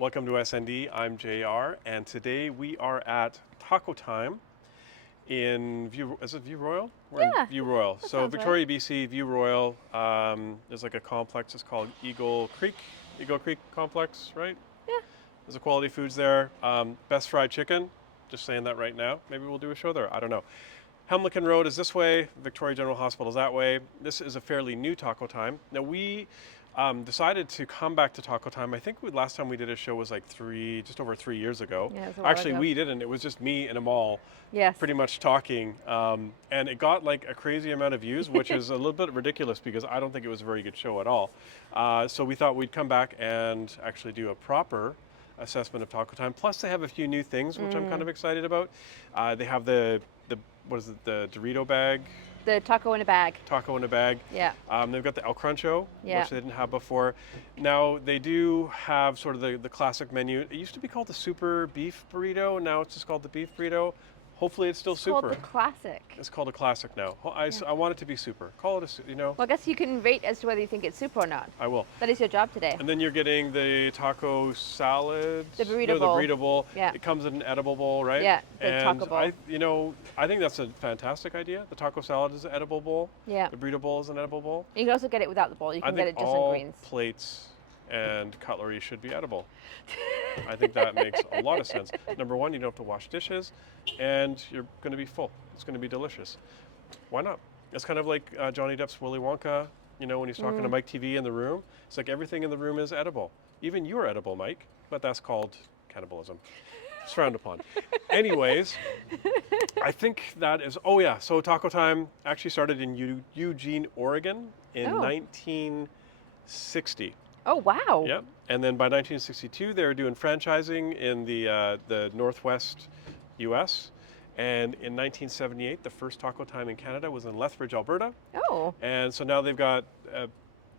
Welcome to SND. I'm JR, and today we are at Taco Time in View. Is it View Royal? We're in Yeah, View Royal. that So sounds right. Victoria, BC, View Royal. There's like a complex. It's called Eagle Creek Complex, right? Yeah. There's a quality foods there. Best fried chicken. Just saying that right now. Maybe we'll do a show there. I don't know. Hemlicon Road is this way, Victoria General Hospital is that way. This is a fairly new Taco Time. Now we decided to come back to Taco Time. I think last time we did a show was like just over 3 years ago. Yeah, it was a while Actually, ago. we didn't. It was just me and Amal Yes. pretty much talking. And it got like a crazy amount of views, which is a little bit ridiculous because I don't think it was a very good show at all. So we thought we'd come back and actually do a proper assessment of Taco Time. Plus, they have a few new things, which I'm kind of excited about. They have the what is it, the Dorito bag, The taco in a bag. taco in a bag. Yeah. They've got the El Cruncho, Yeah. which they didn't have before. Now they do have sort of the classic menu. It used to be called the Super Beef Burrito. Now it's just called the Beef Burrito. Hopefully it's still It's super. called the classic. It's called a classic now. I want it to be super. Call it Well, I guess you can rate as to whether you think it's super or not. I will. That is your job today. And then you're getting the taco salad. The burrito no, bowl. the burrito bowl. Yeah. It comes in an edible bowl, right? Yeah, the and taco bowl. I think that's a fantastic idea. The taco salad is an edible bowl. Yeah. The burrito bowl is an edible bowl. You can also get it without the bowl. You I can get think it just all on greens. plates and cutlery should be edible. I think that makes a lot of sense. Number one, you don't have to wash dishes, and you're going to be full. It's going to be delicious. Why not? It's kind of like Johnny Depp's Willy Wonka. You know, when he's talking to Mike TV in the room, it's like everything in the room is edible. Even you're edible, Mike, but that's called cannibalism. It's frowned upon. Anyways, I think that is. Oh yeah, so Taco Time actually started in Eugene, Oregon, in Oh. 1960. Oh, wow. Yep. And then by 1962, they were doing franchising in the Northwest U.S. And in 1978, the first Taco Time in Canada was in Lethbridge, Alberta. Oh. And so now they've got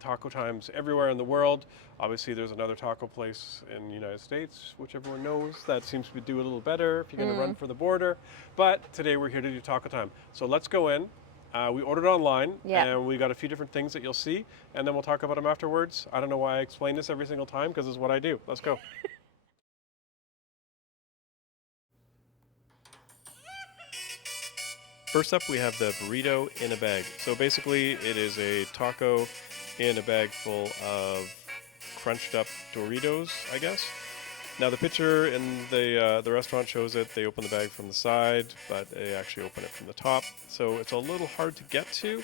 taco times everywhere in the world. Obviously, there's another taco place in the United States, which everyone knows that seems to do a little better if you're going to run for the border. But today we're here to do Taco Time. So let's go in. We ordered online, Yeah. and we got a few different things that you'll see, and then we'll talk about them afterwards. I don't know why I explain this every single time, because it's what I do. Let's go. First up, we have the burrito in a bag. So basically, it is a taco in a bag full of crunched up Doritos, I guess. Now the picture in the restaurant shows it. They open the bag from the side, but they actually open it from the top. So it's a little hard to get to,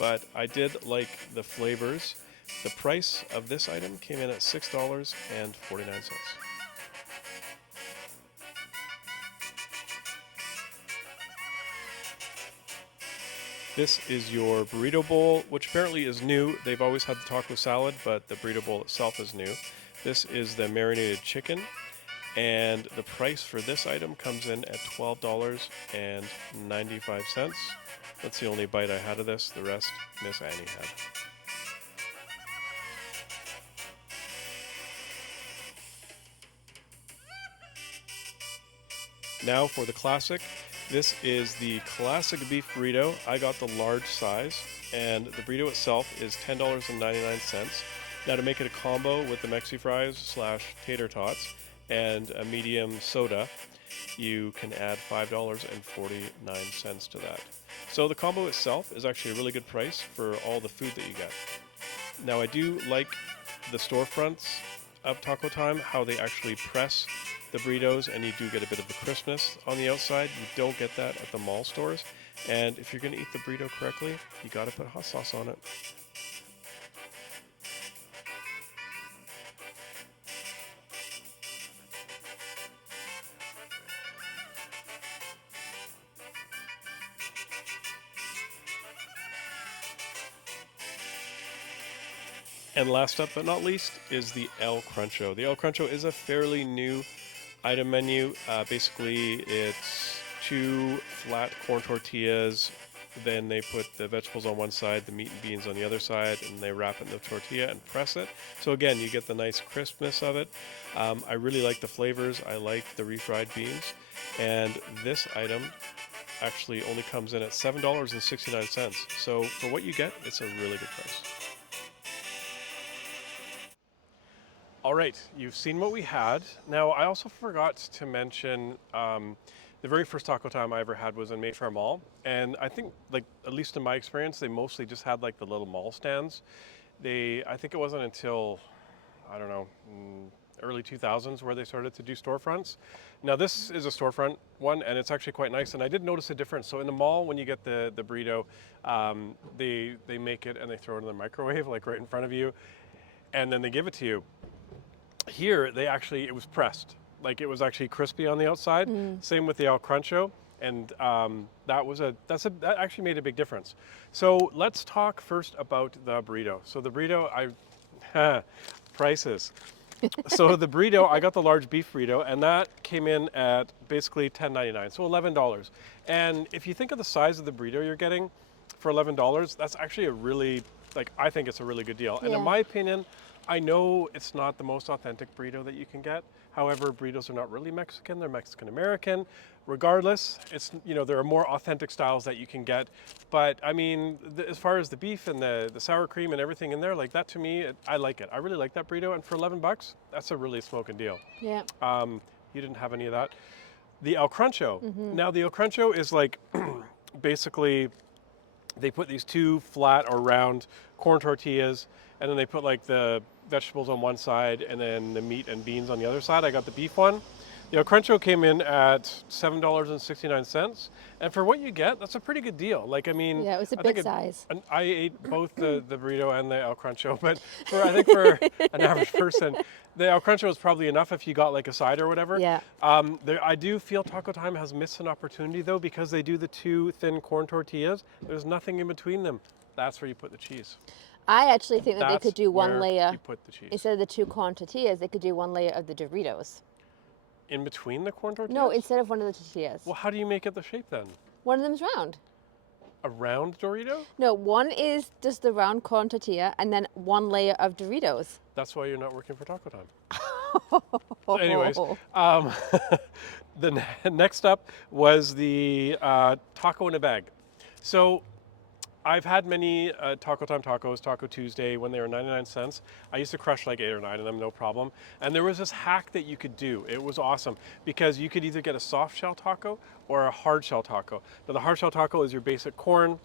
but I did like the flavors. The price of this item came in at $6.49. This is your burrito bowl, which apparently is new. They've always had the taco salad, but the burrito bowl itself is new. This is the marinated chicken, and the price for this item comes in at $12.95. That's the only bite I had of this. The rest, Miss Annie had. Now for the classic. This is the classic beef burrito. I got the large size, and the burrito itself is $10.99. Now to make it a combo with the Mexi fries / tater tots and a medium soda, you can add $5.49 to that. So the combo itself is actually a really good price for all the food that you get. Now I do like the storefronts of Taco Time, how they actually press the burritos, and you do get a bit of the crispness on the outside. You don't get that at the mall stores. And if you're going to eat the burrito correctly, you got to put hot sauce on it. And last up but not least is the El Cruncho. The El Cruncho is a fairly new item menu. Basically, it's 2 flat corn tortillas. Then they put the vegetables on one side, the meat and beans on the other side, and they wrap it in the tortilla and press it. So again, you get the nice crispness of it. I really like the flavors. I like the refried beans. And this item actually only comes in at $7.69. So for what you get, it's a really good price. All right, you've seen what we had. Now, I also forgot to mention the very first Taco Time I ever had was in Mayfair Mall, and I think, like, at least in my experience, they mostly just had like the little mall stands. I think it wasn't until, I don't know, early 2000s where they started to do storefronts. Now this is a storefront one, and it's actually quite nice, and I did notice a difference. So in the mall, when you get the burrito, they make it and they throw it in the microwave, like right in front of you, and then they give it to you. Here, it was pressed. Like, it was actually crispy on the outside. Same with the El Cruncho, and that actually made a big difference. So let's talk first about the burrito. So the burrito, prices. So the burrito, I got the large beef burrito, and that came in at basically $10.99, so $11. And if you think of the size of the burrito you're getting for $11, that's actually I think it's a really good deal. And in my opinion, I know it's not the most authentic burrito that you can get. However, burritos are not really Mexican, they're Mexican-American. Regardless, there are more authentic styles that you can get. But I mean, as far as the beef and the sour cream and everything in there, like that to me, I like it. I really like that burrito, and for $11, that's a really smoking deal. Yeah. You didn't have any of that. The El Cruncho. Now the El Cruncho is like, basically, they put these two flat or round corn tortillas, and then they put like the vegetables on one side and then the meat and beans on the other side. I got the beef one. The El Cruncho came in at $7.69, and for what you get, that's a pretty good deal. Like, I mean, Yeah, it was a big size. And I ate both the burrito and the El Cruncho, but I think for an average person, the El Cruncho is probably enough if you got like a side or whatever. Yeah. I do feel Taco Time has missed an opportunity though, because they do the two thin corn tortillas. There's nothing in between them. That's where you put the cheese. I actually think that they could do one where layer. You put the cheese. Instead of the two corn tortillas, they could do one layer of the Doritos. In between the corn tortillas? No, instead of one of the tortillas. Well, how do you make it the shape then? One of them's round. A round Dorito? No, one is just the round corn tortilla, and then one layer of Doritos. That's why you're not working for Taco Time. Anyways, the next up was the taco in a bag. So I've had many Taco Time tacos, Taco Tuesday, when they were 99 cents. I used to crush like 8 or 9 of them, no problem. And there was this hack that you could do. It was awesome because you could either get a soft shell taco or a hard shell taco. Now the hard shell taco is your basic corn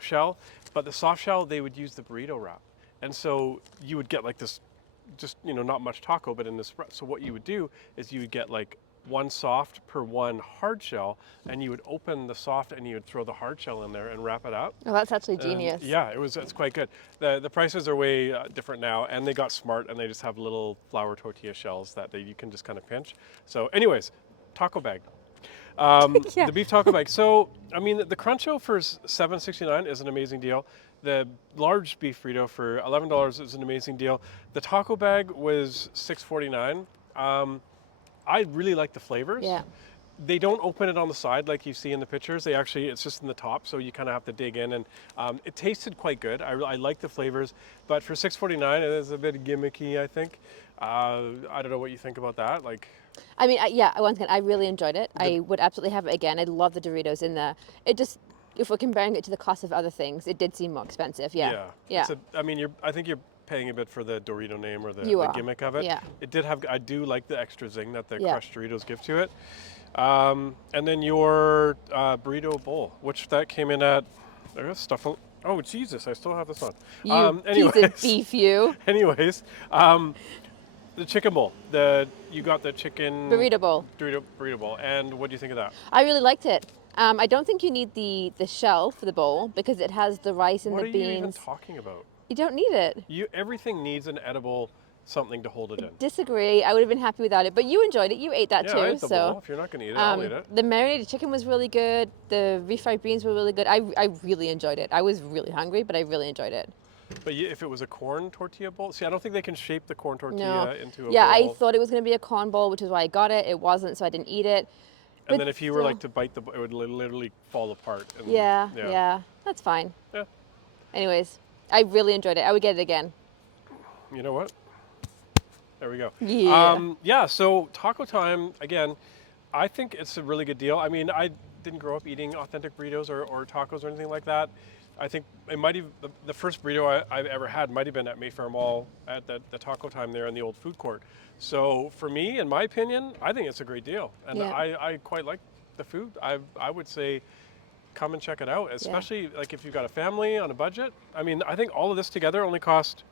shell, but the soft shell, they would use the burrito wrap. And so you would get like this, just, not much taco, but in this, so what you would do is you would get like one soft per one hard shell, and you would open the soft and you would throw the hard shell in there and wrap it up. Oh, that's actually genius. Yeah, it's quite good. The prices are way different now, and they got smart, and they just have little flour tortilla shells that you can just kind of pinch. So anyways, taco bag. Yeah. The beef taco bag. So, I mean, the Cruncho for $7.69 is an amazing deal. The large beef burrito for $11 is an amazing deal. The taco bag was $6.49. I really like the flavors. Yeah. They don't open it on the side like you see in the pictures. It's just in the top, so you kind of have to dig in. And it tasted quite good. I like the flavors, but for $6.49, it is a bit gimmicky, I think. I don't know what you think about that. Like, I mean, once again, I really enjoyed it. I would absolutely have it again. I love the Doritos in there. It just, if we're comparing it to the cost of other things, it did seem more expensive. Yeah. Yeah. I think you're paying a bit for the Dorito name or the gimmick of it. Yeah. It did have, I do like the extra zing that the Yeah. crushed Doritos give to it. And then your burrito bowl, which that came in at, there's stuff. Oh, Jesus, I still have this on. You piece of beef, you. Anyways, the chicken bowl. You got the chicken Burrito bowl. Burrito bowl. And what do you think of that? I really liked it. I don't think you need the shell for the bowl because it has the rice and What the are beans. you even talking about? You don't need it. Everything needs an edible something to hold it in. Disagree. I would have been happy without it, but you enjoyed it. You ate that Yeah, too. I ate the so bowl. If you're not going to eat it, I'll eat it. the marinated chicken was really good. The refried beans were really good. I really enjoyed it. I was really hungry, but I really enjoyed it. But if it was a corn tortilla bowl, see, I don't think they can shape the corn tortilla into a bowl. Yeah, I thought it was going to be a corn bowl, which is why I got it. It wasn't, so I didn't eat it. And then if you were like to bite it would literally fall apart. And, yeah, that's fine. Yeah. Anyways, I really enjoyed it. I would get it again. You know what? There we go. Yeah. So Taco Time, again, I think it's a really good deal. I mean, I didn't grow up eating authentic burritos or tacos or anything like that. I think it might have, the first burrito I've ever had might have been at Mayfair Mall at the taco time there in the old food court. So for me, in my opinion, I think it's a great deal. And Yeah. I quite like the food. I would say come and check it out, especially like if you've got a family on a budget. I mean, I think all of this together only cost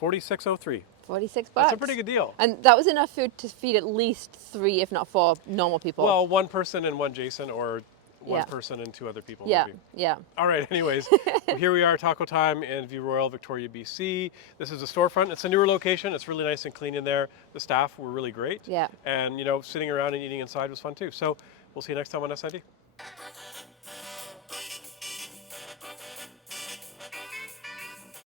$46.03. $46. That's a pretty good deal. And that was enough food to feed at least 3, if not 4, normal people. Well, one person and one Jason, or one Yeah. person and 2 other people. yeah, Maybe. yeah. All right, anyways, here we are, Taco Time in View Royal, Victoria, BC. This is a storefront. It's a newer location. It's really nice and clean in there. The staff were really great. Yeah. And, sitting around and eating inside was fun too. So we'll see you next time on SID.